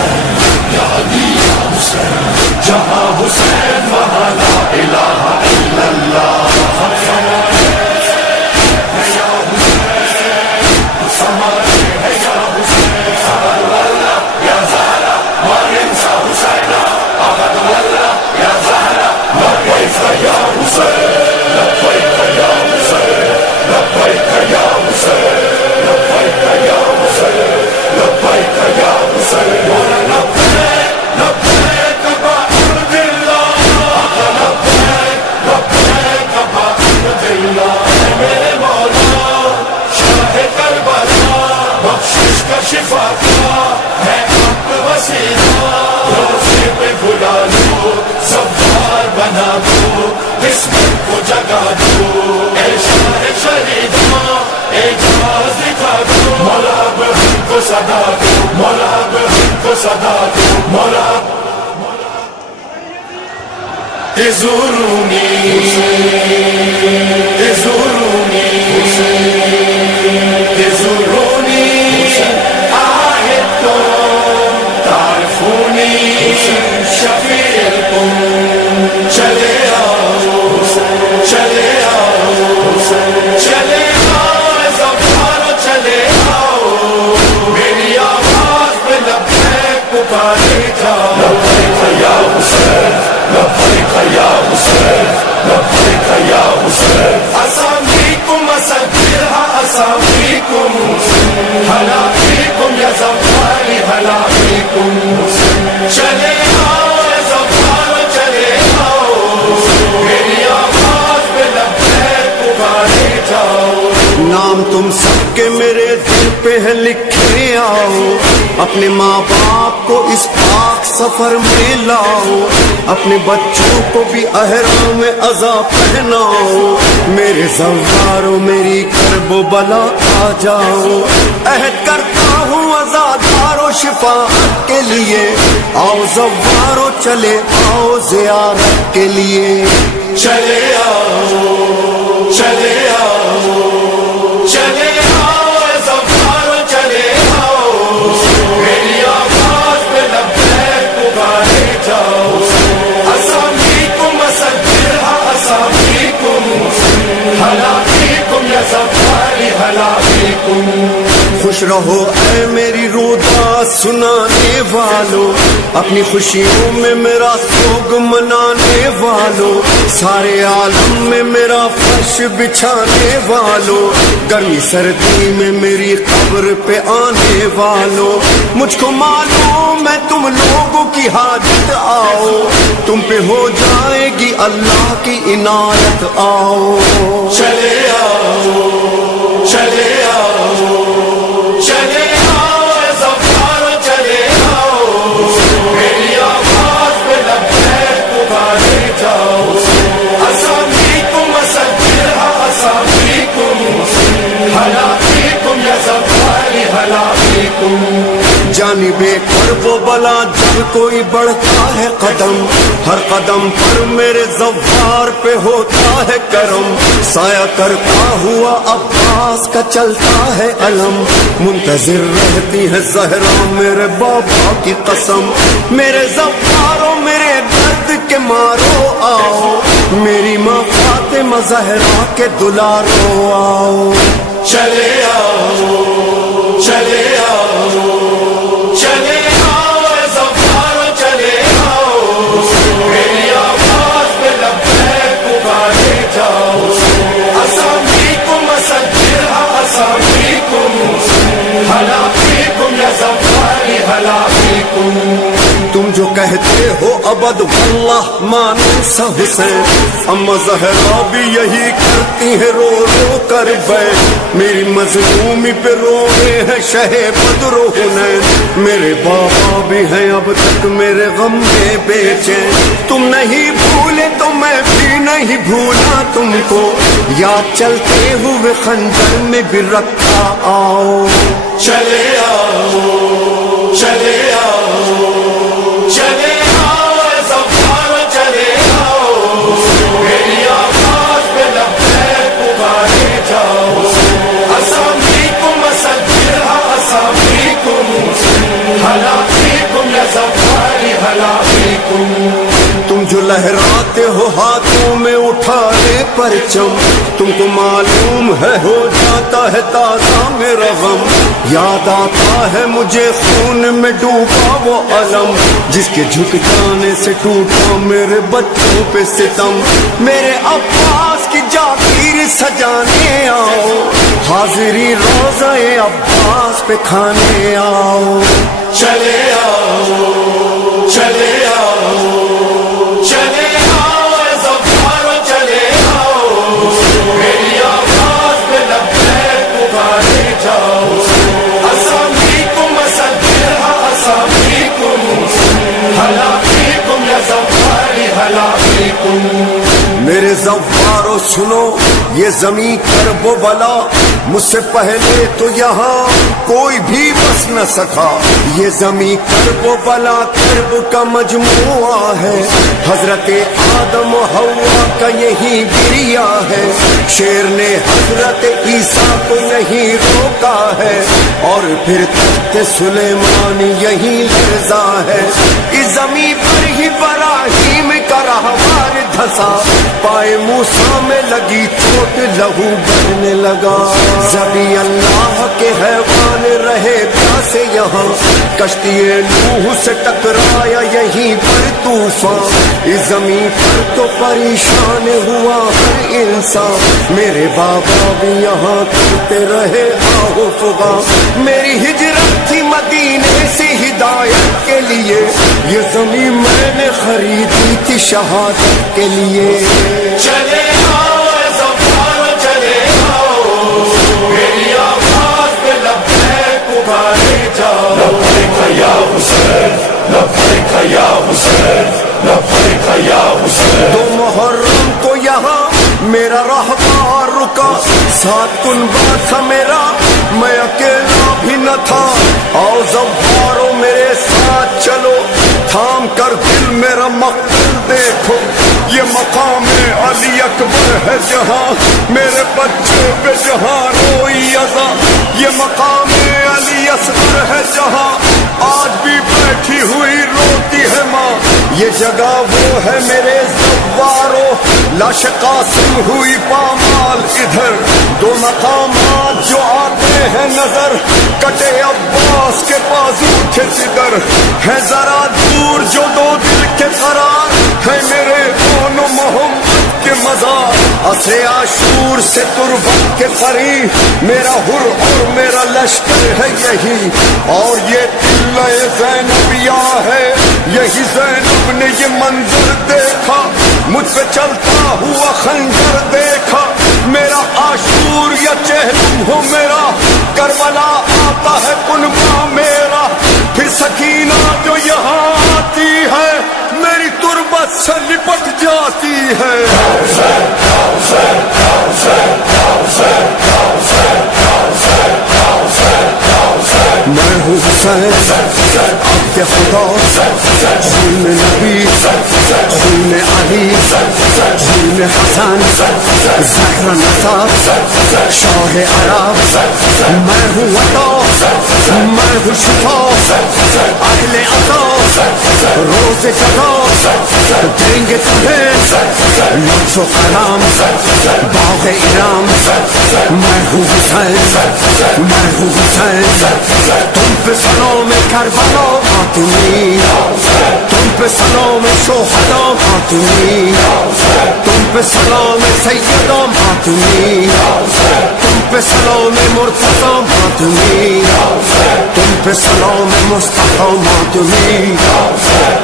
حسین یا علی یا حسین، جہاں حسین وہاں لا الہ الا اللہ۔ نام تم سب کے میرے دل پہ ہے لکھے آؤ، اپنے ماں باپ کو اس پاک سفر میں لاؤ، اپنے بچوں کو بھی احرام عزا پہناؤ، میرے زوارو میری کرب و بلا آ جاؤ، عہد کرتا ہوں عزادارو شفاعت کے لیے، آؤ زوارو چلے آؤ زیارت کے لیے، چلے آؤ چلے آؤ چلے آؤ زوارو چلے آؤ، میری آواز پہ لبیک پکارے جاؤ، اسامیکم اسجلھا اسامیکم، ہلا فیکم یا زواری ہلا فیکم۔ خوش رہو اے میری رودا سنانے والو، اپنی خوشیوں میں میرا سوگ منانے والو، سارے عالم میں میرا فرش بچھانے والو، گرمی سردی میں میری قبر پہ آنے والو، مجھ کو معلوم ہے تم لوگوں کی حاجت، آؤ تم پہ ہو جائے گی اللہ کی عنایت، آؤ چلے آؤ چلے آؤ چلے آؤ زوارو چلے آؤ، میری آواز پہ لبیک پکارے جاؤ، اسامیکم اسجلھا اسامیکم، ہلا فیکم یا زواری ہلا فیکم۔ جانب کرب و بلا جب کوئی بڑھتا ہے قدم، ہر قدم پر میرے زوار پہ ہوتا ہے کرم، سایہ کرتا ہوا عباس کا چلتا ہے علم، منتظر رہتی ہے زہرا میرے بابا کی قسم، میرے زوارو میرے درد کے مارو آؤ، میری ماں فاطمہ زہرا کے دلارو آؤ، چلے آؤ چلے آؤ چلے آؤ زوارو چلے آؤ، میری آواز پہ لبیک پکارے جاؤ، اسامیکم اسجلھا اسامیکم، ہلا فیکم یا زواری ہلا فیکم۔ تم جو کہتے ہو ابد واللہ مانسا حسین، اما زہرا بھی یہی کرتی ہے رو رو کر بیٹھ، میری مظلومی پہ رو رہے ہیں شہ بدر و حنین، میرے بابا بھی ہیں اب تک میرے غم میں بے چین، تم نہیں بھولے تو میں بھی نہیں بھولا تم کو، یاد چلتے ہوئے خنجر میں بھی رکھا، آؤ چلے آؤ چلے آؤ چلے آؤ زوارو چلے آؤ، میری آواز پہ لبیک پکارے جاؤ، اسامیکم اسجلھا اسامیکم، ہلا فیکم लहराते हो हाथों में उठाए परचम, तुमको मालूम है हो जाता है ताजा मेरा गम। याद आता है मुझे खून में डूबा वो अलम, जिसके झुक जाने से टूटा मेरे बच्चों पे सितम। मेरे अब्बास की जागीर सजाने आओ, हाजिरी रोज़े अब्बास पे खाने आओ। चले आओ, चले आओ, चले आओ ऐ ज़फ़ारो चले आओ, मेरी आवाज़ पे लब्बैक पुकारे जाओ। अस्सलामुअलैकुम असद्दिरहा अस्सलामुअलैकुम, हला फीकुम या ज़फ़ारी हला फीकुम। मेरे ज़फ़ारो सुनो ये ज़मीं करबो बला, मुझसे पहले तो यहाँ कोई भी बस न सका। ये ज़मीं करबो बला करब का मजमुआ है, हजरत आदम हवा का यही गिरिया है। शेर ने हजरत ईसा को नहीं रोका है, और फिर तख्त सुलेमान यही लर्जा है। इस ज़मीं पर ही इब्राहीम का रहवार धंसा, पाए मूसा में लगी चोट लहू बहने लगा। जबी अल्लाह के हैवान रहे प्यासे यहाँ, कश्तिए नूह से टकराया यहीं पर तूफान। इस ज़मीं पर तो परेशान हुआ हर इंसान, मेरे बाबा भी यहाँ करते रहे आओ फुगा। मेरी हिजरत थी मदीने से हिदायत के लिए, ये ज़मीं मैंने खरीदी थी शहादत के लिए। चले आओ ऐ ज़फ़ारो चले आओ, मेरी आवाज़ पे लब्बैक पुकारे जाओ। लब्बैक या हुसैन, लब्बैक या हुसैन, लब्बैक या हुसैन। 2 मुहर्रम को यहाँ मेरा रहवार रुका, 7 कुनबा था मेरा, मैं अकेला भी न था। आओ ज़फ़ारो मेरे साथ चलो, थाम कर दिल मेरा मक़सद देखो। ये मकाम अली अकबर है जहाँ, मेरे बच्चे पे जहाँ रोई अज़ा। ये मकाम अली असगर है जहाँ, आज भी बैठी हुई रोती है माँ। ये जगह वो है मेरे ज़फ़ारो, लाश कासिम हुई पामाल इधर। 2 मकामात जो आते हैं नजर, कटे अब्बास के बाजू थे जिगर। है जरा दूर जो 2 दिल के करार, है मेरे दोनों मोहम्मद के मज़ार। असरे आशूर से तुरबत के परी, मेरा हुर और मेरा लश्कर है यही। और ये तिल्ले ज़ैनबिया है, यही ज़ैनब ने ये मंजर देखा। मुझ पे चलता हुआ खंजर देखा, मेरा आशूर या चेहलम हो मेरा, करबला आता है कुनबा मेरा। फिर सकीना जो यहाँ आती है, मेरी तुरबत से लिपट जाती है। मैं हूँ हुसैन अब्द खुदा, खून नबी, खून अली, खून हसन, ज़हरा नसाब, शाह अरब। मैं हूँ अता, मैं हूँ शिफा, अहले अता, रोज़े जगा देंगे तुम्हें लफ्ज़ व कलाम, बाग़ इराम। मैं हूँ हुसैन, मैं हूँ हुसैन, तुम पे सनों में करबला मातमी, तुम पे सनों में शोहदा मातमी, तुम पे सनों में सैयदा मातमी, तुम पे सनों में मुर्तज़ा मातमी, तुम पे सनों में मुस्तफ़ा मातमी,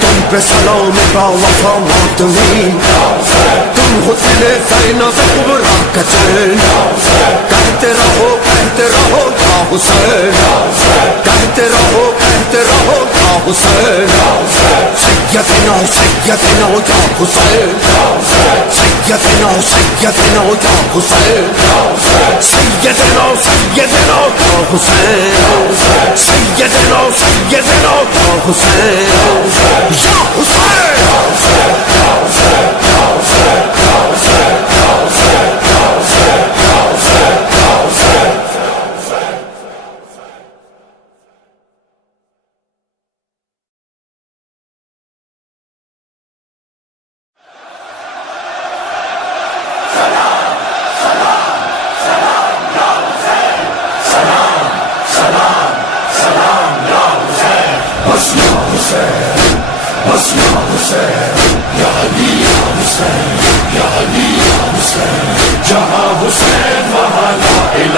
तुम पे सनों में बावफ़ा मातमी। तुम हो दिले ज़ैनब कुबरा का चैन, कहते रहो या हुसैन, कहते रहो या हुसैन। सैयदना सैयदना या हुसैन, सैयदना सैयदना या हुसैन, सैयदना सैयदना या हुसैन, सैयदना सैयदना या हुसैन, या بس یا حسین یا علی یا حسین یا علی یا حسین جہاں حسین وہاں لا الہ